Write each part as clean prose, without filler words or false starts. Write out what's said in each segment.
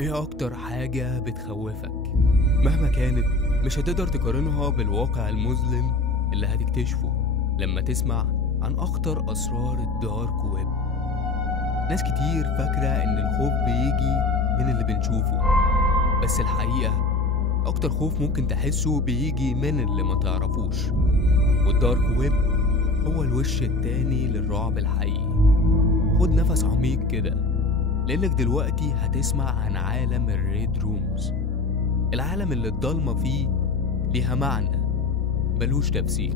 ايه اكتر حاجة بتخوفك؟ مهما كانت مش هتقدر تقارنها بالواقع المظلم اللي هتكتشفه لما تسمع عن اخطر اسرار الدارك ويب. ناس كتير فاكرة ان الخوف بيجي من اللي بنشوفه، بس الحقيقة اكتر خوف ممكن تحسه بيجي من اللي ما تعرفوش. والدارك ويب هو الوش التاني للرعب الحقيقي. خد نفس عميق كده، لأنك دلوقتي هتسمع عن عالم الريد رومز، العالم اللي الضلمة فيه ليها معنى ملوش تفسير.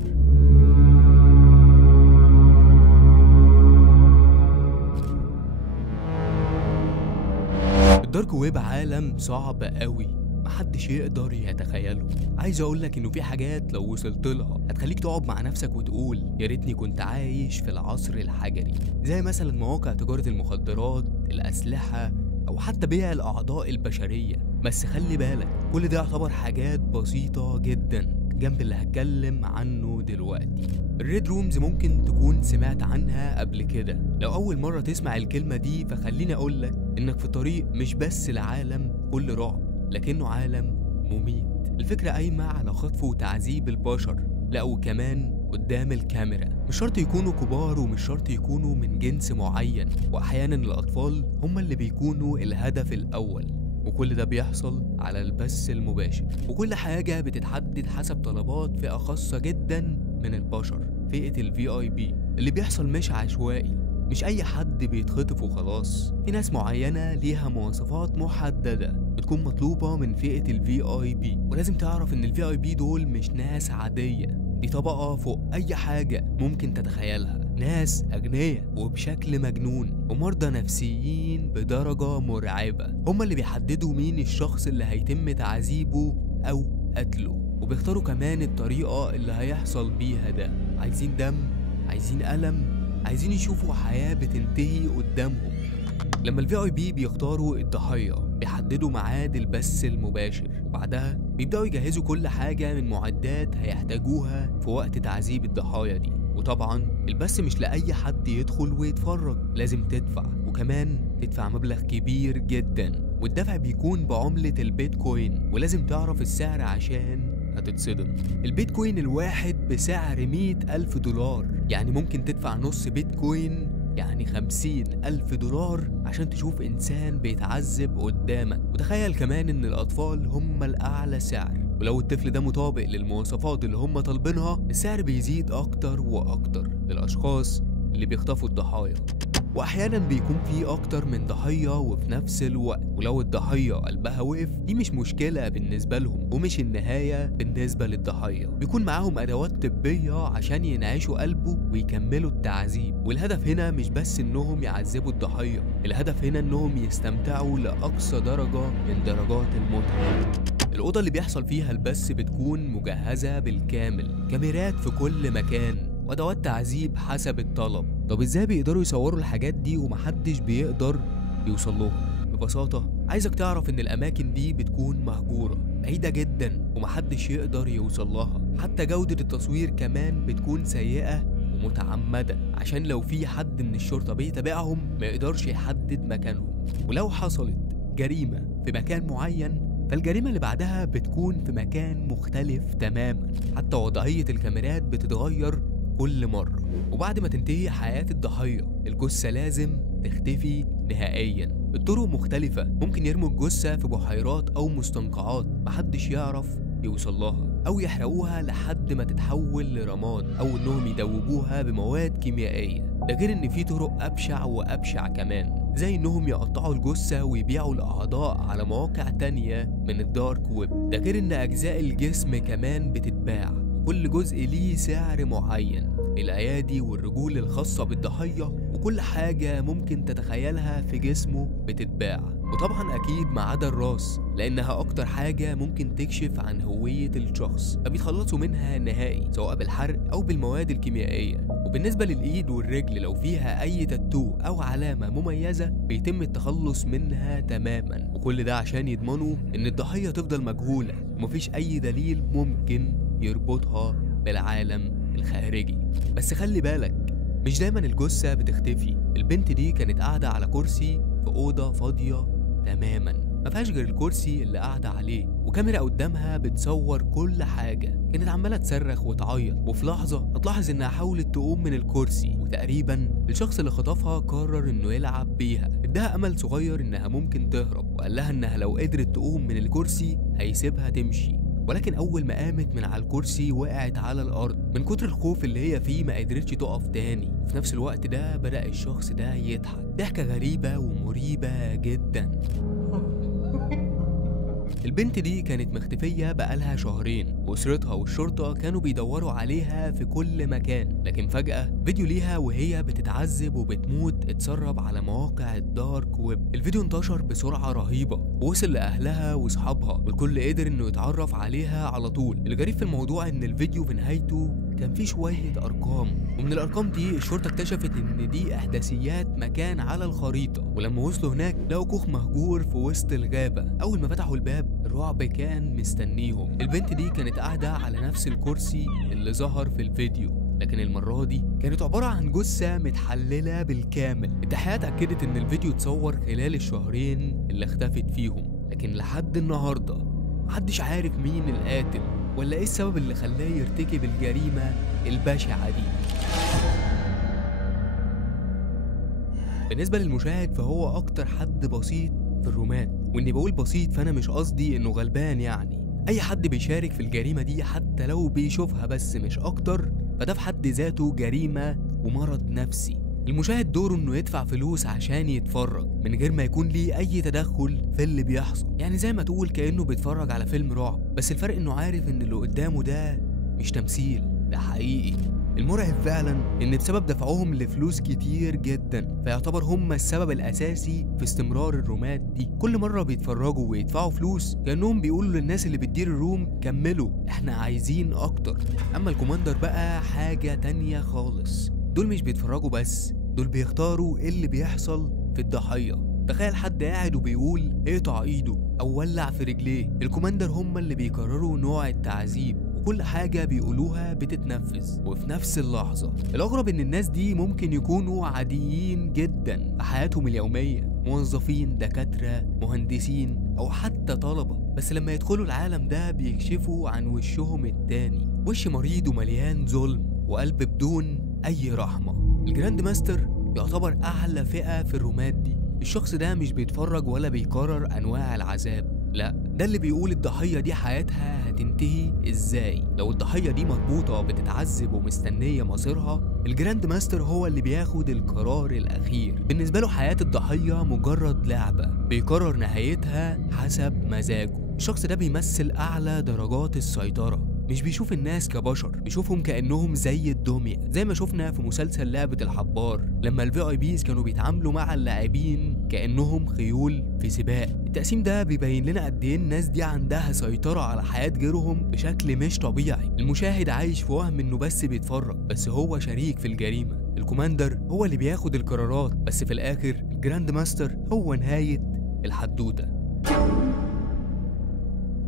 الدارك ويب عالم صعب قوي، محدش يقدر يتخيله. عايز اقولك انه في حاجات لو وصلت لها هتخليك تقعد مع نفسك وتقول يا ريتني كنت عايش في العصر الحجري، زي مثلا مواقع تجارة المخدرات، الأسلحة، أو حتى بيع الأعضاء البشرية. بس خلي بالك، كل ده يعتبر حاجات بسيطة جدا جنب اللي هتكلم عنه دلوقتي. الريد رومز ممكن تكون سمعت عنها قبل كده. لو أول مرة تسمع الكلمة دي فخليني أقولك إنك في طريق مش بس لعالم كل رعب، لكنه عالم مميت. الفكرة قايمة على خطف وتعذيب البشر، لا وكمان قدام الكاميرا. مش شرط يكونوا كبار ومش شرط يكونوا من جنس معين، وأحيانا الأطفال هم اللي بيكونوا الهدف الأول. وكل ده بيحصل على البث المباشر، وكل حاجة بتتحدد حسب طلبات فئة خاصة جدا من البشر، فئة ال VIP. اللي بيحصل مش عشوائي، مش أي حد بيتخطف وخلاص. في ناس معينة ليها مواصفات محددة بتكون مطلوبة من فئة ال VIP. ولازم تعرف إن ال VIP دول مش ناس عادية، دي طبقة فوق أي حاجة ممكن تتخيلها. ناس أغنياء وبشكل مجنون، ومرضى نفسيين بدرجة مرعبة. هما اللي بيحددوا مين الشخص اللي هيتم تعذيبه أو قتله، وبيختاروا كمان الطريقة اللي هيحصل بيها ده. عايزين دم، عايزين ألم، عايزين يشوفوا حياة بتنتهي قدامهم. لما ال VIP بيختاروا الضحية بيحددوا ميعاد البث المباشر، وبعدها بيبدأوا يجهزوا كل حاجة من معدات هيحتاجوها في وقت تعذيب الضحايا دي. وطبعا البث مش لأي حد يدخل ويتفرج، لازم تدفع، وكمان تدفع مبلغ كبير جدا، والدفع بيكون بعملة البيتكوين. ولازم تعرف السعر عشان هتتصدم. البيتكوين الواحد بسعر 100,000 دولار، يعني ممكن تدفع نص بيتكوين، يعني 50,000 دولار عشان تشوف إنسان بيتعذب قدامك. وتخيل كمان إن الأطفال هم الأعلى سعر، ولو الطفل ده مطابق للمواصفات اللي هم طالبينها السعر بيزيد أكتر وأكتر للأشخاص اللي بيخطفوا الضحايا. واحيانا بيكون في اكتر من ضحية وفي نفس الوقت، ولو الضحية قلبها وقف دي مش مشكلة بالنسبة لهم، ومش النهاية بالنسبة للضحية. بيكون معاهم ادوات طبية عشان ينعشوا قلبه ويكملوا التعذيب. والهدف هنا مش بس انهم يعذبوا الضحية، الهدف هنا انهم يستمتعوا لاقصى درجة من درجات المتعة. الأوضة اللي بيحصل فيها البث بتكون مجهزة بالكامل، كاميرات في كل مكان، وأدوات تعذيب حسب الطلب. طب ازاي بيقدروا يصوروا الحاجات دي ومحدش بيقدر يوصل لهم؟ ببساطة عايزك تعرف ان الأماكن دي بتكون مهجورة بعيدة جدا ومحدش يقدر يوصل لها. حتى جودة التصوير كمان بتكون سيئة ومتعمدة، عشان لو في حد من الشرطة بيتابعهم ما يقدرش يحدد مكانهم. ولو حصلت جريمة في مكان معين فالجريمة اللي بعدها بتكون في مكان مختلف تماما. حتى وضعية الكاميرات بتتغير كل مرة. وبعد ما تنتهي حياة الضحية الجثة لازم تختفي نهائيا. الطرق مختلفة، ممكن يرموا الجثة في بحيرات أو مستنقعات محدش يعرف يوصل لها، أو يحرقوها لحد ما تتحول لرماد، أو إنهم يدوبوها بمواد كيميائية. ده غير إن في طرق أبشع وأبشع كمان، زي إنهم يقطعوا الجثة ويبيعوا الأعضاء على مواقع تانية من الدارك ويب. ده غير إن أجزاء الجسم كمان بتتباع، كل جزء ليه سعر معين. الأيادي والرجول الخاصة بالضحية وكل حاجة ممكن تتخيلها في جسمه بتتباع. وطبعا أكيد ما عدا الراس، لأنها أكتر حاجة ممكن تكشف عن هوية الشخص، فبيتخلصوا منها نهائي سواء بالحرق أو بالمواد الكيميائية. وبالنسبة للإيد والرجل لو فيها أي تاتو أو علامة مميزة بيتم التخلص منها تماما، وكل ده عشان يضمنوا إن الضحية تفضل مجهولة ومفيش أي دليل ممكن يربطها بالعالم الخارجي. بس خلي بالك، مش دايما الجثة بتختفي. البنت دي كانت قاعدة على كرسي في أوضة فاضية تماما، ما فيهاش غير الكرسي اللي قاعده عليه، وكاميرا قدامها بتصور كل حاجه. كانت عماله تصرخ وتعيط، وفي لحظه هتلاحظ انها حاولت تقوم من الكرسي، وتقريبا الشخص اللي خطفها قرر انه يلعب بيها، اداها امل صغير انها ممكن تهرب، وقال لها انها لو قدرت تقوم من الكرسي هيسيبها تمشي. ولكن اول ما قامت من على الكرسي وقعت على الارض من كتر الخوف اللي هي فيه، ما قدرتش تقف تاني. في نفس الوقت ده بدأ الشخص ده يضحك ضحكة غريبة ومريبة جدا. البنت دي كانت مختفية بقالها شهرين، وأسرتها والشرطة كانوا بيدوروا عليها في كل مكان، لكن فجأة فيديو ليها وهي بتتعذب وبتموت اتسرب على مواقع الدارك ويب. الفيديو انتشر بسرعة رهيبة ووصل لأهلها وصحابها، والكل قدر انه يتعرف عليها على طول. الغريب في الموضوع ان الفيديو في نهايته كان فيه شوية أرقام، ومن الأرقام دي الشرطة اكتشفت إن دي إحداثيات مكان على الخريطة. ولما وصلوا هناك لقوا كوخ مهجور في وسط الغابة. أول ما فتحوا الباب الرعب كان مستنيهم. البنت دي كانت قاعدة على نفس الكرسي اللي ظهر في الفيديو، لكن المرة دي كانت عبارة عن جثة متحللة بالكامل. التحقيقات أكدت إن الفيديو اتصور خلال الشهرين اللي اختفت فيهم، لكن لحد النهاردة محدش عارف مين القاتل ولا ايه السبب اللي خلاه يرتكب الجريمة البشعة دي. بالنسبة للمشاهد فهو أكتر حد بسيط في الرومان، وإني بقول بسيط فأنا مش قصدي إنه غلبان يعني. أي حد بيشارك في الجريمة دي حتى لو بيشوفها بس مش أكتر، فده في حد ذاته جريمة ومرض نفسي. المشاهد دوره انه يدفع فلوس عشان يتفرج من غير ما يكون ليه اي تدخل في اللي بيحصل، يعني زي ما تقول كأنه بيتفرج على فيلم رعب، بس الفرق انه عارف ان اللي قدامه ده مش تمثيل، ده حقيقي. المرعب فعلا ان بسبب دفعهم لفلوس كتير جدا فيعتبر هم السبب الاساسي في استمرار الرومات دي. كل مرة بيتفرجوا ويدفعوا فلوس كأنهم بيقولوا للناس اللي بتدير الروم كملوا احنا عايزين اكتر. اما الكوماندر بقى حاجة تانية خالص، دول مش بيتفرجوا بس، دول بيختاروا ايه اللي بيحصل في الضحية. تخيل حد قاعد وبيقول اقطع ايده او ولع في رجليه. الكوماندر هم اللي بيقرروا نوع التعذيب، وكل حاجة بيقولوها بتتنفذ وفي نفس اللحظة. الأغرب إن الناس دي ممكن يكونوا عاديين جدا في حياتهم اليومية، موظفين، دكاترة، مهندسين، أو حتى طلبة، بس لما يدخلوا العالم ده بيكشفوا عن وشهم التاني، وش مريض ومليان ظلم وقلب بدون أي رحمة. الجراند ماستر يعتبر أعلى فئة في الرومات دي. الشخص ده مش بيتفرج ولا بيقرر أنواع العذاب، لا، ده اللي بيقول الضحية دي حياتها هتنتهي ازاي. لو الضحية دي مربوطة بتتعذب ومستنية مصيرها، الجراند ماستر هو اللي بياخد القرار الأخير. بالنسبة له حياة الضحية مجرد لعبة بيقرر نهايتها حسب مزاجه. الشخص ده بيمثل أعلى درجات السيطرة، مش بيشوف الناس كبشر، بيشوفهم كأنهم زي الدمية، زي ما شفنا في مسلسل لعبة الحبار لما الفي اي بيز كانوا بيتعاملوا مع اللاعبين كأنهم خيول في سباق. التقسيم ده بيبين لنا قد ايه الناس دي عندها سيطرة على حياة غيرهم بشكل مش طبيعي. المشاهد عايش في وهم انه بس بيتفرج، بس هو شريك في الجريمة. الكوماندر هو اللي بياخد القرارات، بس في الآخر الجراند ماستر هو نهاية الحدوتة.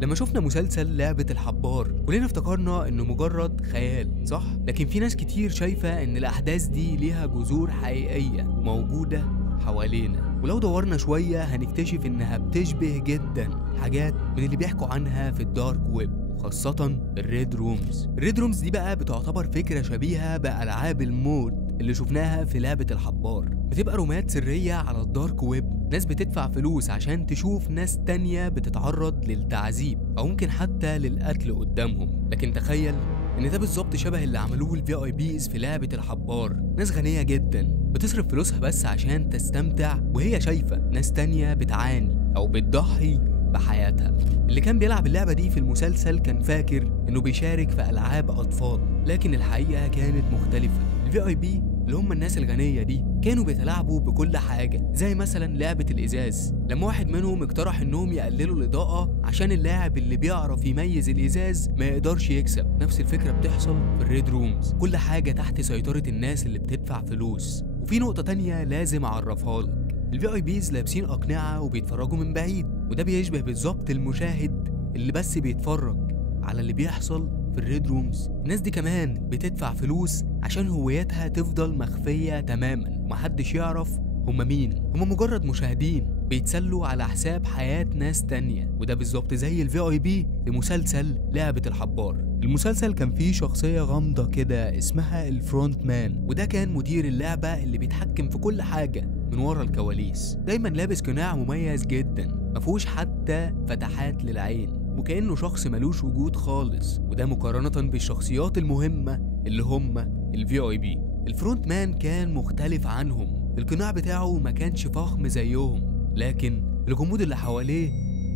لما شفنا مسلسل لعبة الحبار كلنا افتكرنا انه مجرد خيال، صح؟ لكن في ناس كتير شايفة ان الاحداث دي ليها جذور حقيقية وموجودة حوالينا، ولو دورنا شوية هنكتشف انها بتشبه جدا حاجات من اللي بيحكوا عنها في الدارك ويب، خاصة الريد رومز. الريد رومز دي بقى بتعتبر فكرة شبيهة بألعاب المود اللي شفناها في لعبة الحبار. بتبقى رومات سرية على الدارك ويب، ناس بتدفع فلوس عشان تشوف ناس تانية بتتعرض للتعذيب أو ممكن حتى للقتل قدامهم. لكن تخيل إن ده بالظبط شبه اللي عملوه الفي اي بيز في لعبة الحبار. ناس غنية جدا بتصرف فلوسها بس عشان تستمتع وهي شايفة ناس تانية بتعاني أو بتضحي بحياتها. اللي كان بيلعب اللعبة دي في المسلسل كان فاكر إنه بيشارك في ألعاب أطفال، لكن الحقيقة كانت مختلفة. الفي اي بي اللي هم الناس الغنية دي كانوا بيتلاعبوا بكل حاجة، زي مثلا لعبة الإزاز. لما واحد منهم اقترح إنهم يقللوا الإضاءة عشان اللاعب اللي بيعرف يميز الإزاز ما يقدرش يكسب. نفس الفكرة بتحصل في الريد رومز، كل حاجة تحت سيطرة الناس اللي بتدفع فلوس. وفي نقطة تانية لازم أعرفها لك، الفي اي بيز لابسين أقنعة وبيتفرجوا من بعيد، وده بيشبه بالظبط المشاهد اللي بس بيتفرج على اللي بيحصل في الريد رومز. الناس دي كمان بتدفع فلوس عشان هويتها تفضل مخفية تماما ومحدش يعرف هم مين. هم مجرد مشاهدين بيتسلوا على حساب حياة ناس تانية، وده بالظبط زي ال VIP في مسلسل لعبة الحبار. المسلسل كان فيه شخصية غامضة كده اسمها الفرونت مان، وده كان مدير اللعبة اللي بيتحكم في كل حاجة من ورا الكواليس. دايما لابس قناع مميز جدا مفهوش حتى فتحات للعين، وكأنه شخص ملوش وجود خالص، وده مقارنة بالشخصيات المهمة اللي هم ال VIP. الفرونت مان كان مختلف عنهم، القناع بتاعه ما كانش فخم زيهم، لكن الغموض اللي حواليه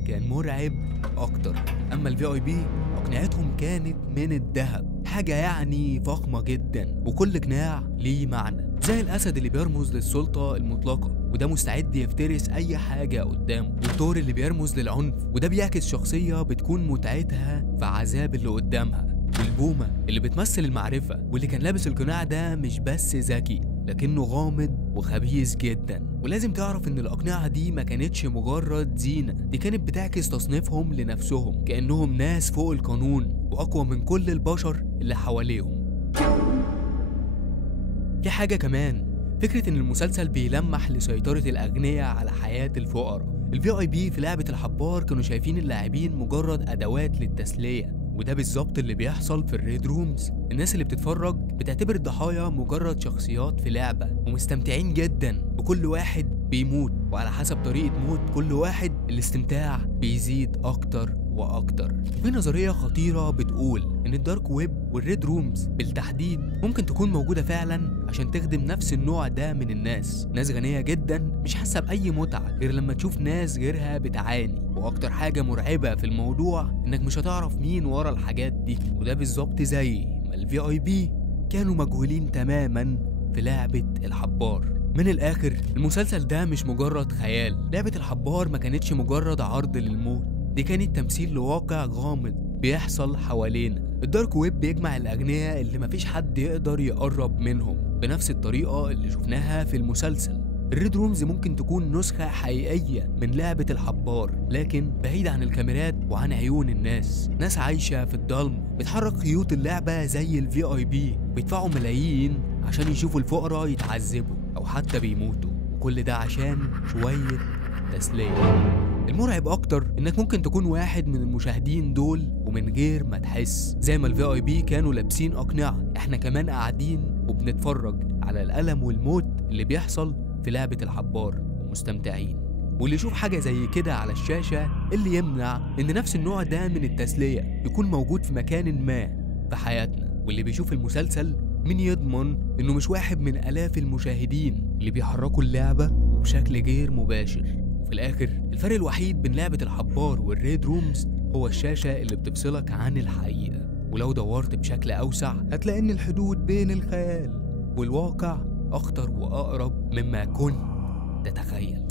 كان مرعب اكتر. اما ال VIP اقنعتهم كانت من الذهب، حاجة يعني فخمة جدا، وكل قناع ليه معنى، زي الاسد اللي بيرمز للسلطة المطلقة وده مستعد يفترس اي حاجة قدامه، والثور اللي بيرمز للعنف وده بيعكس شخصية بتكون متعتها في عذاب اللي قدامها، والبومة اللي بتمثل المعرفة، واللي كان لابس القناع ده مش بس ذكي لكنه غامض وخبيث جدا. ولازم تعرف ان الاقنعة دي ما كانتش مجرد زينة، دي كانت بتعكس تصنيفهم لنفسهم كأنهم ناس فوق القانون واقوى من كل البشر اللي حواليهم. في حاجة كمان، فكرة ان المسلسل بيلمح لسيطرة الاغنياء على حياة الفقراء. ال VIP في لعبة الحبار كانوا شايفين اللاعبين مجرد ادوات للتسلية، وده بالظبط اللي بيحصل في الريد رومز. الناس اللي بتتفرج بتعتبر الضحايا مجرد شخصيات في لعبة، ومستمتعين جدا بكل واحد بيموت، وعلى حسب طريقة موت كل واحد الاستمتاع بيزيد أكتر وأكتر. في نظرية خطيرة بتقول إن الدارك ويب والريد رومز بالتحديد ممكن تكون موجودة فعلا عشان تخدم نفس النوع ده من الناس، ناس غنية جدا مش حاسة بأي متعة غير لما تشوف ناس غيرها بتعاني. وأكتر حاجة مرعبة في الموضوع إنك مش هتعرف مين ورا الحاجات دي، وده بالظبط زي ما ال VIP كانوا مجهولين تماما في لعبة الحبار. من الآخر المسلسل ده مش مجرد خيال، لعبة الحبار ما كانتش مجرد عرض للموت، دي كانت تمثيل لواقع غامض بيحصل حوالينا. الدارك ويب بيجمع الأغنياء اللي مفيش حد يقدر يقرب منهم بنفس الطريقة اللي شفناها في المسلسل. الريد رومز ممكن تكون نسخة حقيقية من لعبة الحبار، لكن بعيد عن الكاميرات وعن عيون الناس، ناس عايشة في الضلمة بتحرك خيوط اللعبة زي ال VIP، بيدفعوا ملايين عشان يشوفوا الفقراء يتعذبوا أو حتى بيموتوا، وكل ده عشان شوية تسلية. المرعب أكتر إنك ممكن تكون واحد من المشاهدين دول ومن غير ما تحس، زي ما ال VIP كانوا لابسين أقنعة، إحنا كمان قاعدين وبنتفرج على الألم والموت اللي بيحصل في لعبة الحبار ومستمتعين. واللي يشوف حاجة زي كده على الشاشة اللي يمنع إن نفس النوع ده من التسلية يكون موجود في مكان ما في حياتنا؟ واللي بيشوف المسلسل مين يضمن إنه مش واحد من آلاف المشاهدين اللي بيحركوا اللعبة وبشكل غير مباشر؟ وفي الآخر الفرق الوحيد بين لعبة الحبار والريد رومز هو الشاشة اللي بتفصلك عن الحقيقة، ولو دورت بشكل أوسع هتلاقي إن الحدود بين الخيال والواقع أخطر وأقرب مما كنت تتخيل.